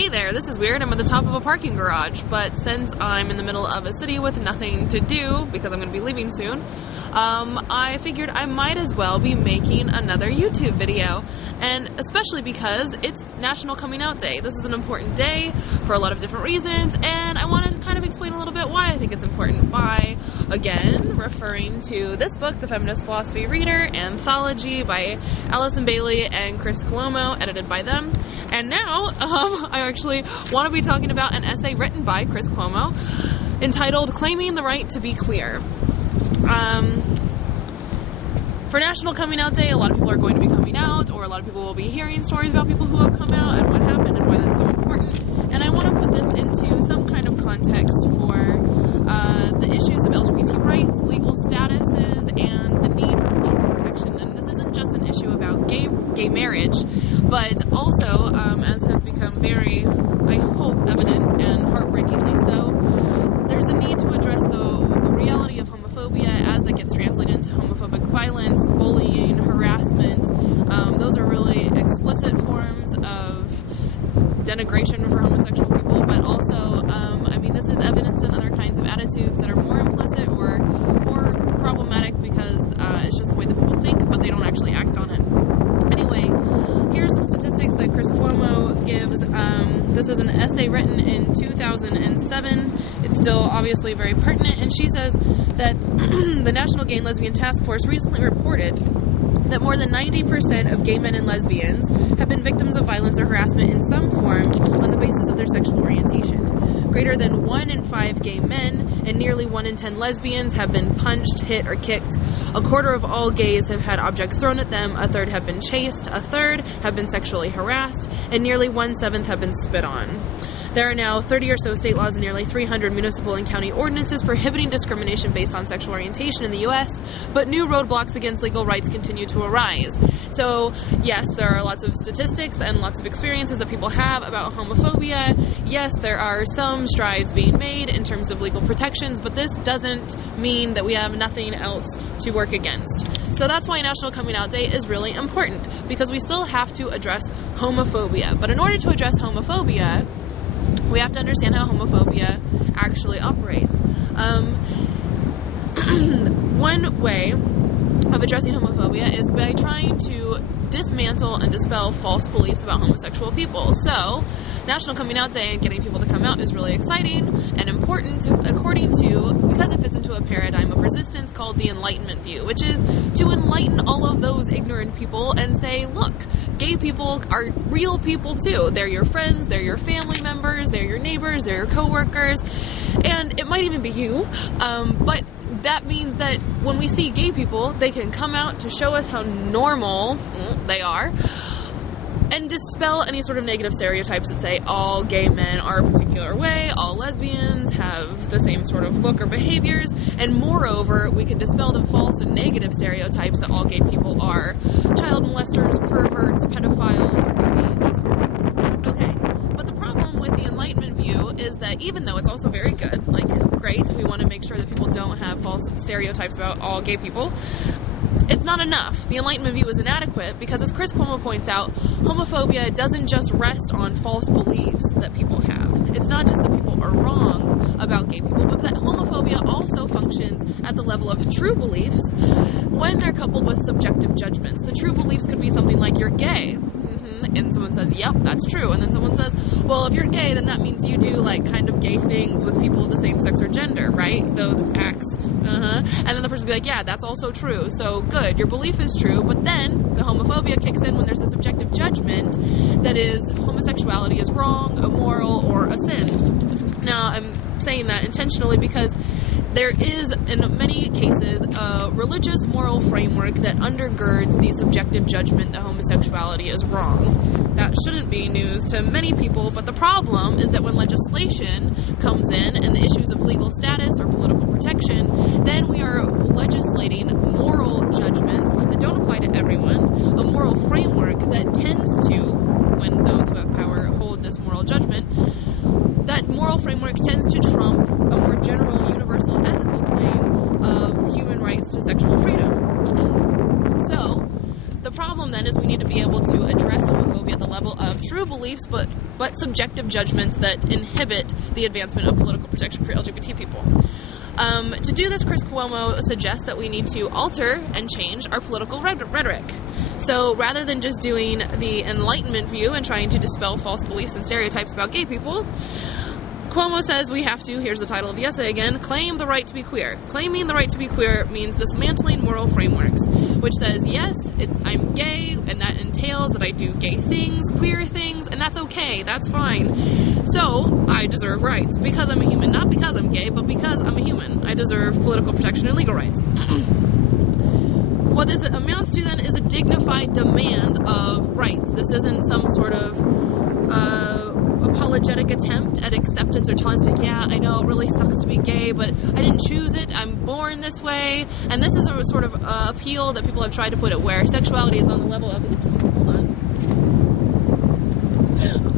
Hey there, this is weird. I'm at the top of a parking garage, but since I'm in the middle of a city with nothing to do, because I'm going to be leaving soon, I figured I might as well be making another YouTube video, and especially because it's National Coming Out Day. This is an important day for a lot of different reasons, and I want to kind of explain a little bit why I think it's important by, again, referring to this book, The Feminist Philosophy Reader, Anthology by Allison Bailey and Chris Cuomo, edited by them. And now, I actually want to be talking about an essay written by Chris Cuomo entitled Claiming the Right to be Queer. For National Coming Out Day, a lot of people are going to be coming out, or a lot of people will be hearing stories about people who have come out and what happened and why that's so important. And I want to put this into some kind of context for the issues of LGBT rights, legal statuses, and the need for political protection. And this isn't just an issue about gay marriage, but also, as has become very, I hope, evident and heartbreakingly so, there's a need to address the reality of homophobia as that gets translated into homophobic violence, bullying, harassment. Those are really explicit forms of denigration for homosexual people, but also, this is evidenced in other kinds of attitudes that are more implicit or more problematic because it's just the way that people think, but they don't actually act on it. Anyway, here's some statistics that Chris Cuomo gives. This is an essay written in 2007. It's still obviously very pertinent, and she says that the National Gay and Lesbian Task Force recently reported that more than 90% of gay men and lesbians have been victims of violence or harassment in some form on the basis of their sexual orientation. Greater than 1 in 5 gay men and nearly 1 in 10 lesbians have been punched, hit, or kicked. A quarter of all gays have had objects thrown at them, a third have been chased, a third have been sexually harassed, and nearly 1/7 have been spit on. There are now 30 or so state laws and nearly 300 municipal and county ordinances prohibiting discrimination based on sexual orientation in the U.S., but new roadblocks against legal rights continue to arise. So, yes, there are lots of statistics and lots of experiences that people have about homophobia. Yes, there are some strides being made in terms of legal protections, but this doesn't mean that we have nothing else to work against. So that's why National Coming Out Day is really important, because we still have to address homophobia. But in order to address homophobia, we have to understand how homophobia actually operates. One way of addressing homophobia is by trying to dismantle and dispel false beliefs about homosexual people. So, National Coming Out Day and getting people to come out is really exciting and important because it fits into a paradigm of resistance called the enlightenment view, which is to enlighten all of those ignorant people and say, look, gay people are real people too. They're your friends, they're your family members, they're your neighbors, they're your coworkers, and it might even be you, but that means that when we see gay people, they can come out to show us how normal they are and dispel any sort of negative stereotypes that say all gay men are a particular way, all lesbians have the same sort of look or behaviors, and moreover, we can dispel the false and negative stereotypes that all gay people are child molesters, perverts, pedophiles, or diseased. Okay, but the problem with the Enlightenment view is that even though it's also very good, like, great, we want to make sure that people don't have false stereotypes about all gay people, it's not enough. The Enlightenment view is inadequate because, as Chris Cuomo points out, homophobia doesn't just rest on false beliefs that people have. It's not just that people are wrong about gay people, but that homophobia also functions at the level of true beliefs when they're coupled with subjective judgments. The true beliefs could be something like, you're gay. And someone says, yep, that's true. And then someone says, well, if you're gay, then that means you do, like, kind of gay things with people of the same sex or gender, right? Those acts. And then the person will be like, yeah, that's also true. So, good, your belief is true. But then the homophobia kicks in when there's a subjective judgment that is homosexuality is wrong, immoral, or a sin. Now, I'm saying that intentionally because there is, in many cases, a religious moral framework that undergirds the subjective judgment that homosexuality is wrong. That shouldn't be news to many people, but the problem is that when legislation comes in and the issues of legal status or political protection, then we are legislating moral judgments that don't apply to everyone, a moral framework that tends to, when those who have power hold this moral judgment, that moral framework tends to trump a more general, universal ethical claim of human rights to sexual freedom. So, the problem then is we need to be able to address homophobia at the level of true beliefs, but subjective judgments that inhibit the advancement of political protection for LGBT people. To do this, Chris Cuomo suggests that we need to alter and change our political rhetoric. So rather than just doing the enlightenment view and trying to dispel false beliefs and stereotypes about gay people, Cuomo says we have to, here's the title of the essay again, claim the right to be queer. Claiming the right to be queer means dismantling moral frameworks, which says, yes, I'm gay, and that entails that I do gay things, queer things, and that's okay, that's fine. So, I deserve rights, because I'm a human, not because I'm gay, but because I'm a human. I deserve political protection and legal rights. What this amounts to then is a dignified demand of rights. This isn't some sort of apologetic attempt at acceptance or telling us, like, yeah, I know it really sucks to be gay, but I didn't choose it, I'm born this way. And this is a sort of appeal that people have tried to put it where sexuality is on the level of, oops, hold on,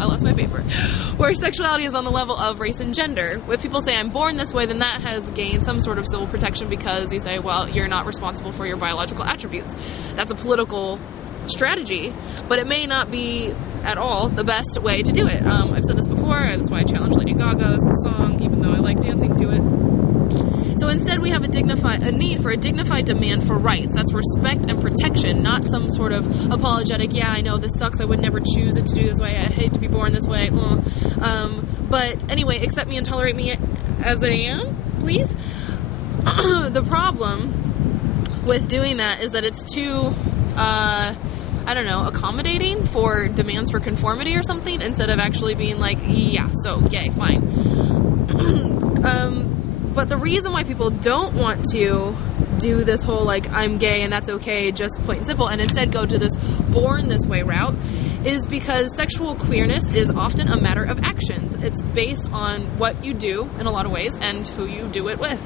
I lost my paper, where sexuality is on the level of race and gender. If people say I'm born this way, then that has gained some sort of civil protection because you say, well, you're not responsible for your biological attributes. That's a political strategy, but it may not be at all the best way to do it. I've said this before, and that's why I challenged Lady Gaga's song, even though I like dancing to it. So instead we have a need for a dignified demand for rights. That's respect and protection, not some sort of apologetic, yeah, I know this sucks, I would never choose it to do this way, I hate to be born this way. But anyway, accept me and tolerate me as I am, please. The problem with doing that is that it's too accommodating for demands for conformity or something, instead of actually being like, yeah, so gay, fine. But the reason why people don't want to do this whole, like, I'm gay and that's okay, just plain and simple, and instead go to this born this way route, is because sexual queerness is often a matter of actions. It's based on what you do in a lot of ways and who you do it with.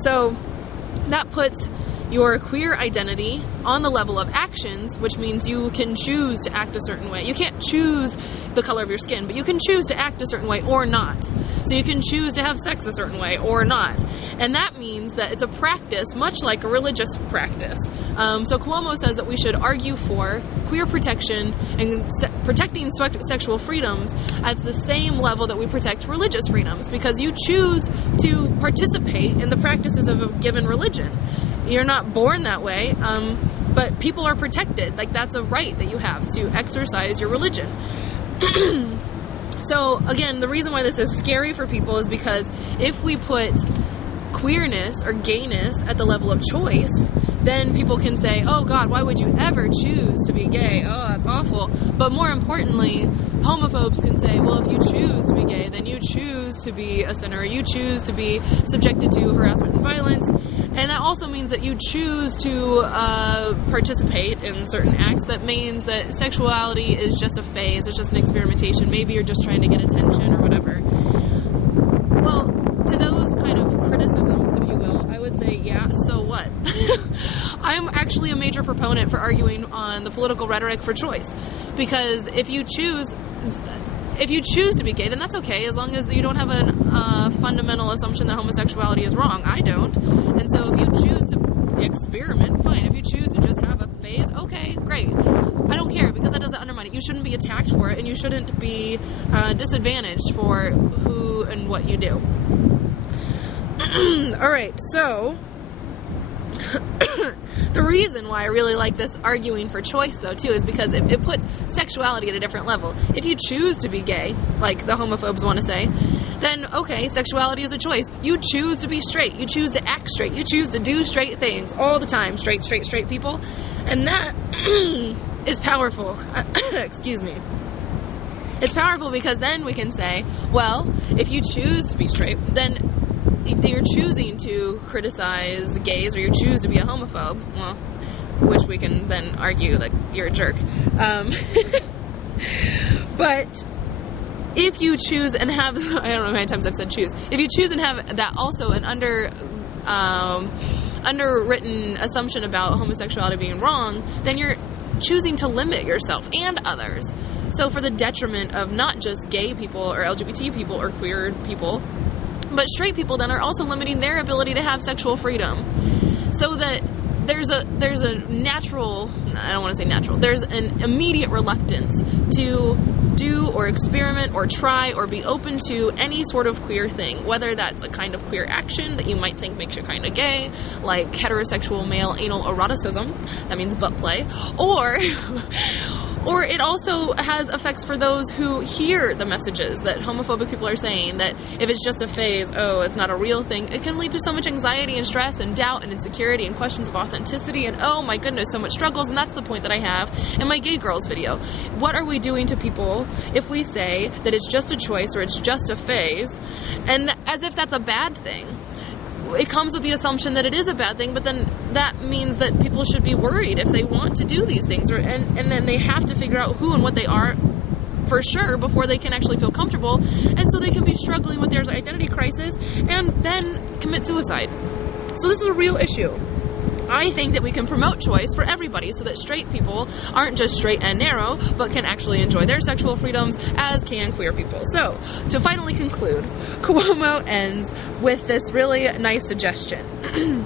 So that puts your queer identity on the level of actions, which means you can choose to act a certain way. You can't choose the color of your skin, but you can choose to act a certain way or not. So you can choose to have sex a certain way or not. And that means that it's a practice, much like a religious practice. So Cuomo says that we should argue for queer protection and protecting sexual freedoms at the same level that we protect religious freedoms, because you choose to participate in the practices of a given religion. You're not born that way, but people are protected. Like, that's a right that you have to exercise your religion. So, again, the reason why this is scary for people is because if we put queerness or gayness at the level of choice, then people can say, oh God, why would you ever choose to be gay? Oh, that's awful. But more importantly, homophobes can say, well, if you choose to be gay, then you choose to be a sinner. You choose to be subjected to harassment and violence. And that also means that you choose to participate in certain acts. That means that sexuality is just a phase, it's just an experimentation. Maybe you're just trying to get attention or whatever. Well, to those kind of criticisms, if you will, I would say, yeah, so what? I'm actually a major proponent for arguing on the political rhetoric for choice. Because if you choose to be gay, then that's okay, as long as you don't have a fundamental assumption that homosexuality is wrong. I don't. And so if you choose to experiment, fine. If you choose to just have a phase, okay, great. I don't care, because that doesn't undermine it. You shouldn't be attacked for it, and you shouldn't be disadvantaged for who and what you do. Alright, so the reason why I really like this arguing for choice, though, too, is because it puts sexuality at a different level. If you choose to be gay, like the homophobes want to say, then, okay, sexuality is a choice. You choose to be straight. You choose to act straight. You choose to do straight things all the time. Straight people. And that is powerful. Excuse me. It's powerful because then we can say, well, if you choose to be straight, then you're choosing to criticize gays, or you choose to be a homophobe. Well, which we can then argue that you're a jerk. But if you choose and have, I don't know how many times I've said choose, if you choose and have that also an underwritten assumption about homosexuality being wrong, then you're choosing to limit yourself and others. So for the detriment of not just gay people or LGBT people or queer people, but straight people then are also limiting their ability to have sexual freedom. So that there's a natural, I don't want to say natural, there's an immediate reluctance to do or experiment or try or be open to any sort of queer thing, whether that's a kind of queer action that you might think makes you kind of gay, like heterosexual male anal eroticism, that means butt play, or it also has effects for those who hear the messages that homophobic people are saying, that if it's just a phase, oh, it's not a real thing. It can lead to so much anxiety and stress and doubt and insecurity and questions of authenticity and, oh my goodness, so much struggles. And that's the point that I have in my Gay Girls video. What are we doing to people if we say that it's just a choice or it's just a phase, and as if that's a bad thing? It comes with the assumption that it is a bad thing, but then that means that people should be worried if they want to do these things, and then they have to figure out who and what they are for sure before they can actually feel comfortable, and so they can be struggling with their identity crisis and then commit suicide. So this is a real issue. I think that we can promote choice for everybody so that straight people aren't just straight and narrow, but can actually enjoy their sexual freedoms, as can queer people. So, to finally conclude, Cuomo ends with this really nice suggestion.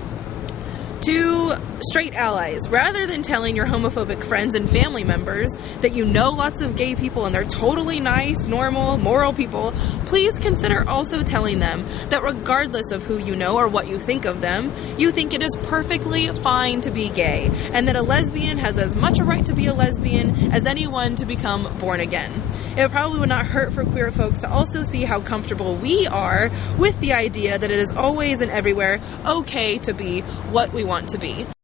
To straight allies, rather than telling your homophobic friends and family members that you know lots of gay people and they're totally nice, normal, moral people, please consider also telling them that regardless of who you know or what you think of them, you think it is perfectly fine to be gay, and that a lesbian has as much a right to be a lesbian as anyone to become born again. It probably would not hurt for queer folks to also see how comfortable we are with the idea that it is always and everywhere okay to be what we want to be.